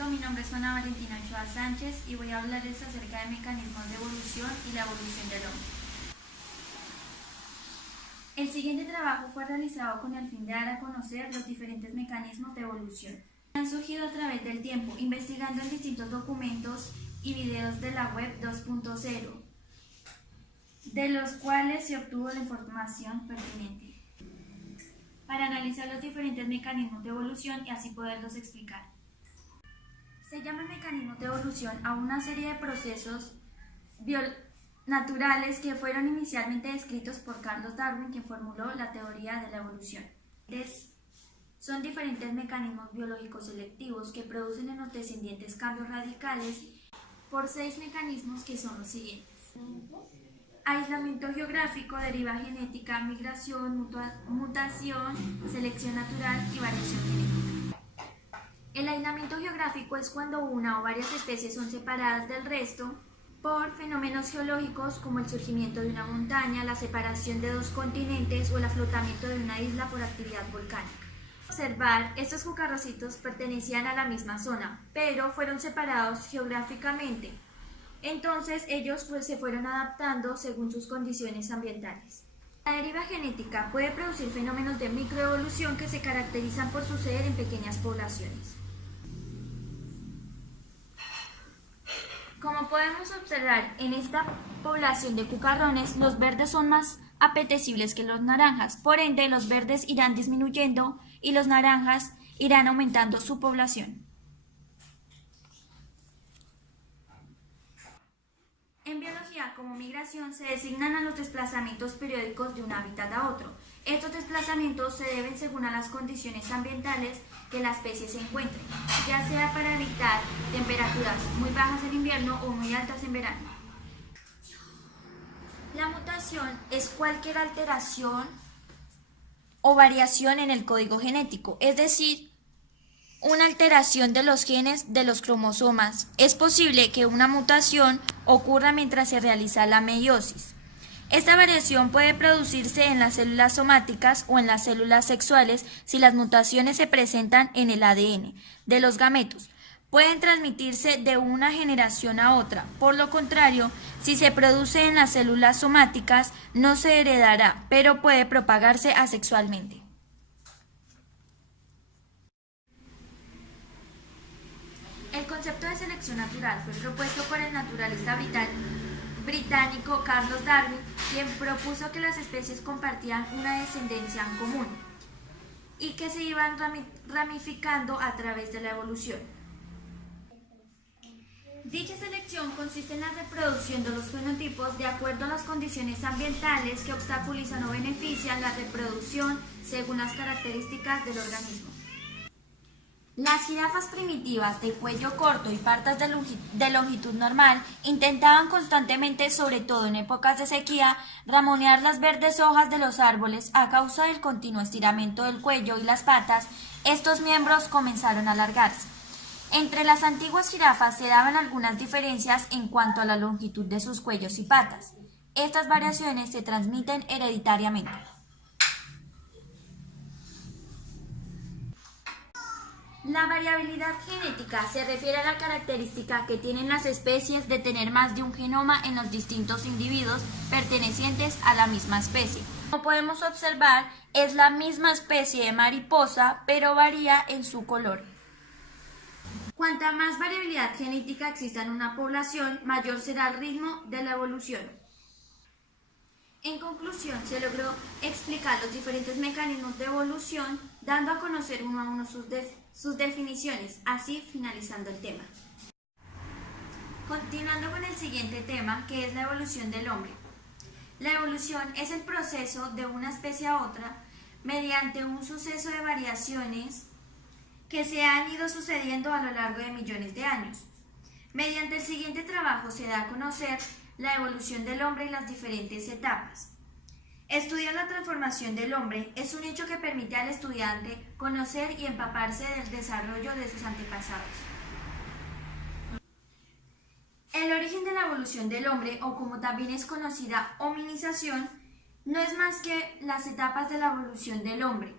gusto, mi nombre es Ana Valentina Ochoa Sánchez y voy a hablarles acerca de mecanismos de evolución y la evolución del hombre. El siguiente trabajo fue realizado con el fin de dar a conocer los diferentes mecanismos de evolución. Han surgido a través del tiempo, investigando en distintos documentos y videos de la web 2.0, de los cuales se obtuvo la información pertinente para analizar los diferentes mecanismos de evolución y así poderlos explicar. Se llaman mecanismos de evolución a una serie de procesos naturales que fueron inicialmente descritos por Carlos Darwin, quien formuló la teoría de la evolución. Son diferentes mecanismos biológicos selectivos que producen en los descendientes cambios radicales por 6 mecanismos que son los siguientes: aislamiento geográfico, deriva genética, migración, mutación, selección natural y variación genética. El aislamiento geográfico es cuando una o varias especies son separadas del resto por fenómenos geológicos como el surgimiento de una montaña, la separación de 2 continentes o el aflotamiento de una isla por actividad volcánica. Observar, estos cucarrocitos pertenecían a la misma zona, pero fueron separados geográficamente. Entonces ellos se fueron adaptando según sus condiciones ambientales. La deriva genética puede producir fenómenos de microevolución que se caracterizan por suceder en pequeñas poblaciones. Como podemos observar en esta población de cucarrones, los verdes son más apetecibles que los naranjas, por ende los verdes irán disminuyendo y los naranjas irán aumentando su población. En biología, como migración, se designan a los desplazamientos periódicos de un hábitat a otro. Estos desplazamientos se deben según a las condiciones ambientales que la especie se encuentre, ya sea para evitar temperaturas muy bajas en invierno o muy altas en verano. La mutación es cualquier alteración o variación en el código genético, es decir, una alteración de los genes de los cromosomas. Es posible que una mutación ocurra mientras se realiza la meiosis. Esta variación puede producirse en las células somáticas o en las células sexuales si las mutaciones se presentan en el ADN de los gametos. Pueden transmitirse de una generación a otra. Por lo contrario, si se produce en las células somáticas, no se heredará, pero puede propagarse asexualmente. El concepto de selección natural fue propuesto por el naturalista británico Carlos Darwin, quien propuso que las especies compartían una descendencia en común y que se iban ramificando a través de la evolución. Dicha selección consiste en la reproducción de los fenotipos de acuerdo a las condiciones ambientales que obstaculizan o benefician la reproducción según las características del organismo. Las jirafas primitivas de cuello corto y patas de longitud normal intentaban constantemente, sobre todo en épocas de sequía, ramonear las verdes hojas de los árboles. A causa del continuo estiramiento del cuello y las patas, estos miembros comenzaron a alargarse. Entre las antiguas jirafas se daban algunas diferencias en cuanto a la longitud de sus cuellos y patas. Estas variaciones se transmiten hereditariamente. La variabilidad genética se refiere a la característica que tienen las especies de tener más de un genoma en los distintos individuos pertenecientes a la misma especie. Como podemos observar, es la misma especie de mariposa, pero varía en su color. Cuanta más variabilidad genética exista en una población, mayor será el ritmo de la evolución. En conclusión, se logró explicar los diferentes mecanismos de evolución, dando a conocer uno a uno sus definiciones, así finalizando el tema. Continuando con el siguiente tema, que es la evolución del hombre. La evolución es el proceso de una especie a otra mediante un suceso de variaciones que se han ido sucediendo a lo largo de millones de años. Mediante el siguiente trabajo se da a conocer la evolución del hombre y las diferentes etapas. Estudiar la transformación del hombre es un hecho que permite al estudiante conocer y empaparse del desarrollo de sus antepasados. El origen de la evolución del hombre, o como también es conocida hominización, no es más que las etapas de la evolución del hombre.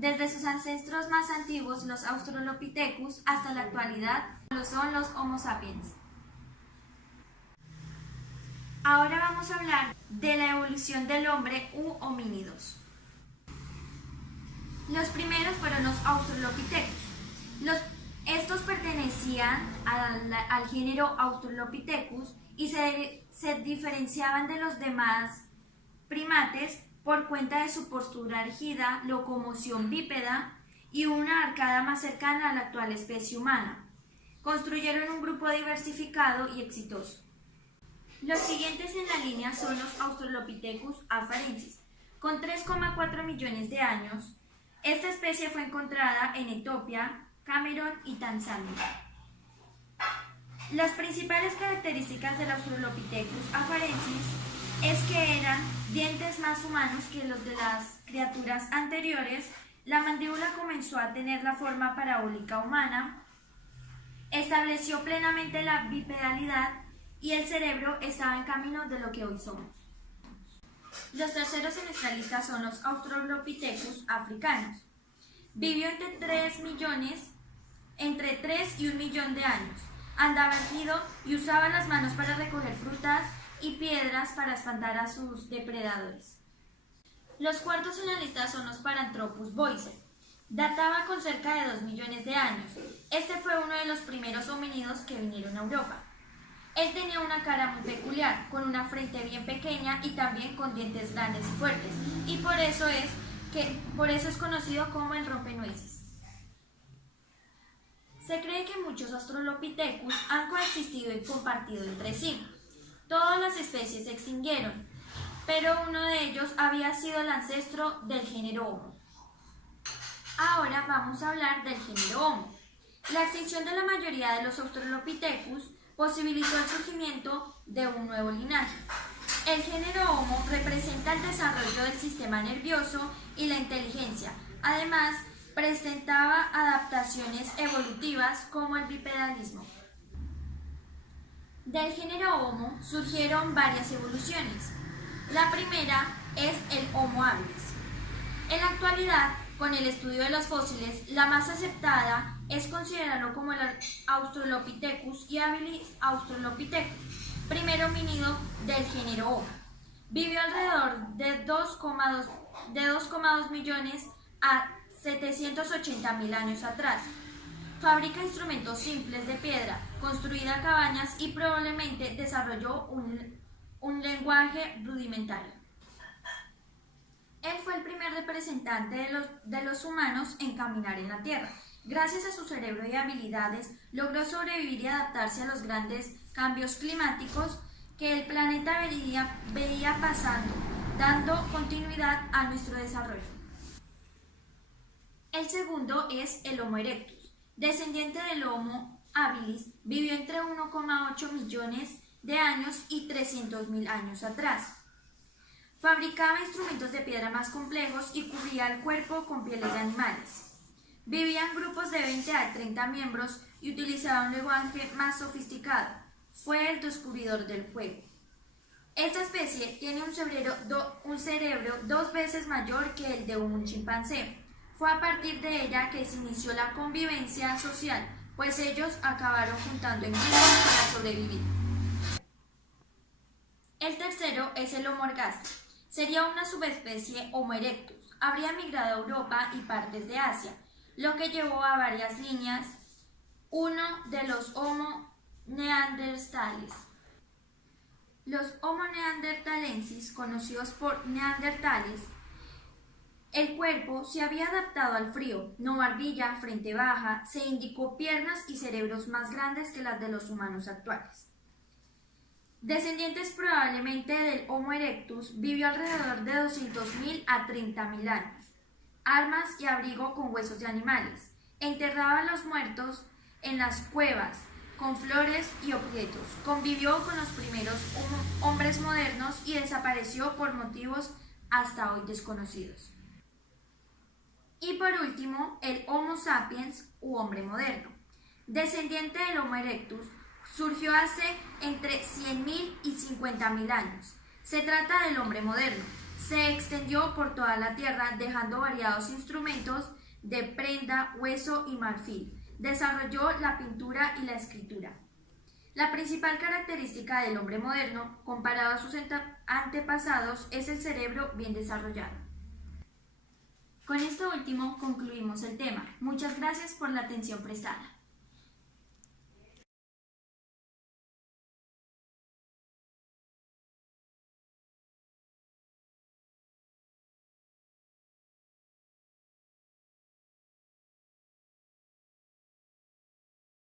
desde sus ancestros más antiguos, los Australopithecus, hasta la actualidad, lo son los Homo sapiens. Ahora vamos a hablar de la evolución del hombre u homínidos. Los primeros fueron los Australopithecus. Estos pertenecían al género Australopithecus y se diferenciaban de los demás primates por cuenta de su postura erguida, locomoción bípeda y una arcada más cercana a la actual especie humana. Construyeron un grupo diversificado y exitoso. Los siguientes en la línea son los Australopithecus afarensis. Con 3,4 millones de años, esta especie fue encontrada en Etiopía, Camerún y Tanzania. Las principales características del Australopithecus afarensis es que eran dientes más humanos que los de las criaturas anteriores, la mandíbula comenzó a tener la forma parabólica humana, estableció plenamente la bipedalidad y el cerebro estaba en camino de lo que hoy somos. Los terceros en esta lista son los Australopithecus africanos. Vivió entre 3 y 1 millón de años. Andaba erguido y usaba las manos para recoger frutas y piedras para espantar a sus depredadores. Los cuartos en la lista son los Paranthropus boisei. Databa con cerca de 2 millones de años. Este fue uno de los primeros homínidos que vinieron a Europa. Él tenía una cara muy peculiar, con una frente bien pequeña y también con dientes grandes y fuertes, y por eso es conocido como el rompenueces. Se cree que muchos Australopithecus han coexistido y compartido entre sí. Todas las especies se extinguieron, pero uno de ellos había sido el ancestro del género Homo. Ahora vamos a hablar del género Homo. La extinción de la mayoría de los Australopithecus posibilitó el surgimiento de un nuevo linaje. El género Homo representa el desarrollo del sistema nervioso y la inteligencia. Además, presentaba adaptaciones evolutivas como el bipedalismo. Del género Homo surgieron varias evoluciones. La primera es el Homo habilis. En la actualidad, con el estudio de los fósiles, la más aceptada es considerarlo como el Australopithecus y habilis Australopithecus, primer homínido del género Homo. Vivió alrededor de 2,2 millones a 780.000 años atrás. Fabrica instrumentos simples de piedra, construía cabañas y probablemente desarrolló un lenguaje rudimentario. Él fue el primer representante de los humanos en caminar en la Tierra. Gracias a su cerebro y habilidades, logró sobrevivir y adaptarse a los grandes cambios climáticos que el planeta veía pasando, dando continuidad a nuestro desarrollo. El segundo es el Homo erectus. Descendiente del Homo habilis, vivió entre 1,8 millones de años y 300.000 años atrás. Fabricaba instrumentos de piedra más complejos y cubría el cuerpo con pieles de animales. Vivía en grupos de 20 a 30 miembros y utilizaba un lenguaje más sofisticado. Fue el descubridor del fuego. Esta especie tiene un cerebro 2 veces mayor que el de un chimpancé. Fue a partir de ella que se inició la convivencia social, pues ellos acabaron juntando en grupos para sobrevivir. El tercero es el Homo ergaster. Sería una subespecie Homo erectus. Habría migrado a Europa y partes de Asia, lo que llevó a varias líneas, uno de los Homo neanderthalis. Los Homo neanderthalensis, conocidos por neandertales, el cuerpo se había adaptado al frío, no barbilla, frente baja, se indicó piernas y cerebros más grandes que las de los humanos actuales. Descendientes probablemente del Homo erectus, vivió alrededor de 200.000 a 30.000 años. Armas y abrigo con huesos de animales. Enterraba a los muertos en las cuevas, con flores y objetos. Convivió con los primeros hombres modernos y desapareció por motivos hasta hoy desconocidos. Y por último, el Homo sapiens u hombre moderno. Descendiente del Homo erectus, surgió hace entre 100.000 y 50.000 años. Se trata del hombre moderno. Se extendió por toda la tierra, dejando variados instrumentos de prenda, hueso y marfil. Desarrolló la pintura y la escritura. La principal característica del hombre moderno, comparado a sus antepasados, es el cerebro bien desarrollado. Con esto último concluimos el tema. Muchas gracias por la atención prestada.